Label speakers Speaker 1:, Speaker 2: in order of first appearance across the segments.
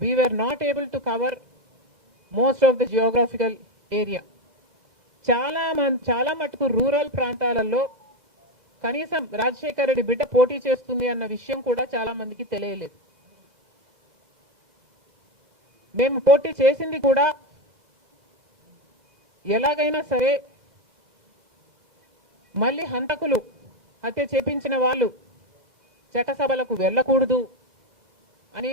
Speaker 1: we were not able to cover most of the geographical area చాలా మం- చాలా మటుకు రూరల్ ప్రాంతాలలో కనీసం రాజశేఖర రెడ్డి బిడ్డ పోటీ చేస్తుంది అన్న విషయం కూడా చాలా మందికి తెలియలేదు. మేము పోటీ చేసింది కూడా ఎలాగైనా సరే మళ్ళీ హంతకులు హత్య చేపించిన వాళ్ళు చట్టసభలకు వెళ్ళకూడదు అని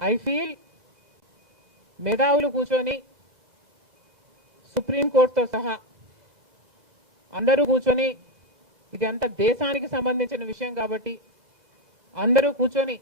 Speaker 1: ఐ ఫీల్ మేధావులు కూర్చొని సుప్రీంకోర్టుతో సహా అందరూ కూర్చొని ఇది అంత దేశానికి సంబంధించిన విషయం కాబట్టి అందరూ కూర్చొని